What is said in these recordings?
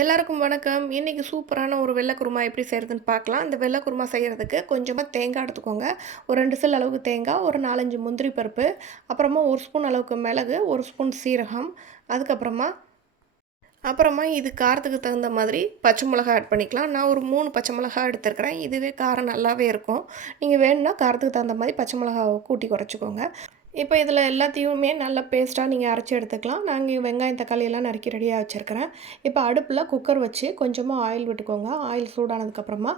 எல்லாருக்கும் வணக்கம். இன்றைக்கி சூப்பரான ஒரு வெள்ளை குருமா எப்படி செய்கிறதுன்னு பார்க்கலாம். இந்த வெள்ளை குருமா செய்கிறதுக்கு கொஞ்சமாக தேங்காய் எடுத்துக்கோங்க. ஒரு ரெண்டு சில் அளவுக்கு தேங்காய் ஒரு நாலஞ்சு முந்திரி பருப்பு அப்புறமா ஒரு ஸ்பூன் அளவுக்கு மிளகு ஒரு ஸ்பூன் சீரகம் அதுக்கப்புறமா அப்புறமா இது காரத்துக்கு தகுந்த மாதிரி பச்சை மிளகா ஆட் பண்ணிக்கலாம். நான் ஒரு மூணு பச்சை மிளகா எடுத்துருக்கிறேன். இதுவே காரம் நல்லாவே இருக்கும். நீங்கள் வேணும்னா காரத்துக்கு தகுந்த மாதிரி பச்சை மிளகாவை கூட்டி குறைச்சிக்கோங்க. இப்போ இதில் எல்லாத்தையுமே நல்ல பேஸ்ட்டாக நீங்கள் அரைச்சி எடுத்துக்கலாம். நாங்கள் வெங்காயம் தக்காளி எல்லாம் நறுக்கி ரெடியாக வச்சுருக்கிறேன். இப்போ அடுப்பில் குக்கர் வச்சு கொஞ்சமாக ஆயில் விட்டுக்கோங்க. ஆயில் சூடானதுக்கப்புறமா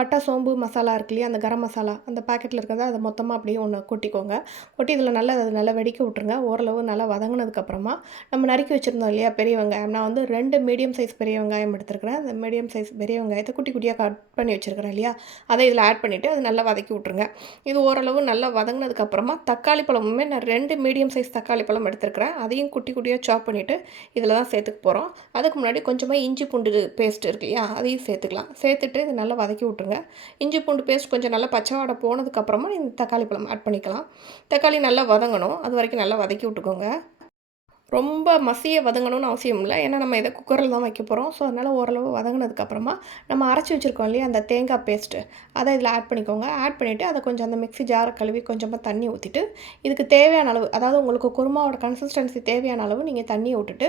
பட்டை சோம்பு மசாலா இருக்கு இல்லையா அந்த கரம் மசாலா அந்த பாக்கெட்டில் இருக்கிறத அதை மொத்தமாக அப்படியே ஒன்று கொட்டிக்கோங்க. கொட்டி இதில் நல்லா அதை நல்லா வெடிக்க விட்ருங்க ஓரளவு நல்லா வதங்கினதுக்கப்புறமா நம்ம நறுக்கி வச்சுருந்தோம் இல்லையா பெரிய வெங்காயம். நான் வந்து ரெண்டு மீடியம் சைஸ் பெரிய வெங்காயம் எடுத்துருக்கிறேன். அந்த மீடியம் சைஸ் பெரிய வெங்காயத்தை குட்டி குட்டியாக கட் பண்ணி வச்சுருக்கிறேன் இல்லையா அதை இதில் ஆட் பண்ணிவிட்டு அது நல்லா வதக்கி விட்ருங்க இது ஓரளவு நல்லா வதங்கினதுக்கப்புறமா தக்காளி பழமுமே நான் ரெண்டு மீடியம் சைஸ் தக்காளி பழம் எடுத்துருக்கிறேன். அதையும் குட்டி குட்டியாக சாப் பண்ணிவிட்டு இதில் தான் சேர்த்துக்க போகிறோம் அதுக்கு முன்னாடி கொஞ்சமாக இஞ்சி பூண்டு பேஸ்ட் இருக்கு இல்லையா அதையும் சேர்த்துக்கலாம். சேர்த்துட்டு இது நல்லா வதக்கி விட்ருங்க இஞ்சி பூண்டு பேஸ்ட் கொஞ்சம் நல்லா பச்சை வாடை போனதுக்கப்புறமா இந்த தக்காளி பழம் ஆட் பண்ணிக்கலாம். தக்காளி நல்லா வதங்கணும். அது வரைக்கும் நல்லா வதக்கி விட்டுக்கோங்க. ரொம்ப மசிய வதங்கணும்னு அவசியம் இல்லை. ஏன்னா நம்ம இதை குக்கரில் தான் வைக்க போகிறோம் ஸோ அதனால் ஓரளவு வதங்கினதுக்கப்புறமா நம்ம அரைச்சி வச்சுருக்கோம் இல்லையா அந்த தேங்காய் பேஸ்ட்டு அதை இதில் ஆட் பண்ணிக்கோங்க. ஆட் பண்ணிவிட்டு அதை கொஞ்சம் அந்த மிக்ஸி ஜாரை கழுவி கொஞ்சமாக தண்ணி ஊற்றிட்டு இதுக்கு தேவையான அளவு அதாவது உங்களுக்கு குருமாவோட கன்சிஸ்டன்சி தேவையான அளவு நீங்கள் தண்ணியை விட்டுட்டு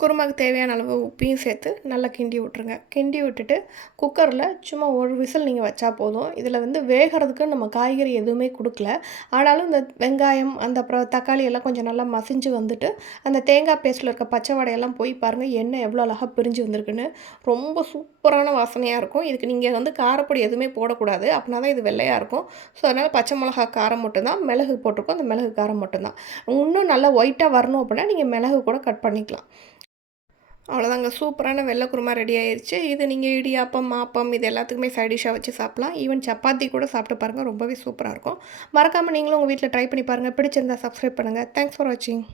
குருமாவுக்கு தேவையான அளவு உப்பையும் சேர்த்து நல்லா கிண்டி விட்ருங்க கிண்டி விட்டுட்டு குக்கரில் சும்மா ஒரு விசில் நீங்கள் வச்சா போதும். இதில் வந்து வேகிறதுக்கு நம்ம காய்கறி எதுவுமே கொடுக்கல. ஆனாலும் இந்த வெங்காயம் அந்த அப்புறம் தக்காளி எல்லாம் கொஞ்சம் நல்லா மசிஞ்சு வந்துட்டு அந்த தேங்காய் பேஸ்ட்டில் இருக்க பச்சை வடையெல்லாம் போய் பாருங்கள் எண்ணெய் எவ்வளோ அழகாக பிரிஞ்சு வந்திருக்குன்னு. ரொம்ப சூப்பரான வாசனையாக இருக்கும். இதுக்கு நீங்கள் வந்து காரப்பொடி எதுவுமே போடக்கூடாது. அப்படின்னா தான் இது வெள்ளையாக இருக்கும். ஸோ அதனால் பச்சை மிளகா காரம் மட்டும்தான். மிளகு போட்டிருக்கோம். அந்த மிளகு காரம் மட்டும்தான். இன்னும் நல்லா ஒயிட்டாக வரணும் அப்படின்னா நீங்கள் மிளகு கூட கட் பண்ணிக்கலாம். அவ்வளோதாங்க சூப்பரான வெள்ளை குருமா ரெடி ஆயிடுச்சு இது நீங்கள் இடியாப்பம் மாப்பம் இது எல்லாத்துக்குமே சைட் டிஷ்ஷாக வச்சு சாப்பிட்லாம். ஈவன் சப்பாத்தி கூட சாப்பிட்டு பாருங்கள் ரொம்பவே சூப்பராக இருக்கும். மறக்காமல் நீங்களும் உங்கள் வீட்டில் ட்ரை பண்ணி பாருங்கள் பிடிச்சிருந்தா சப்ஸ்கிரைப் பண்ணுங்கள் தேங்க்ஸ் ஃபார் வாட்சிங்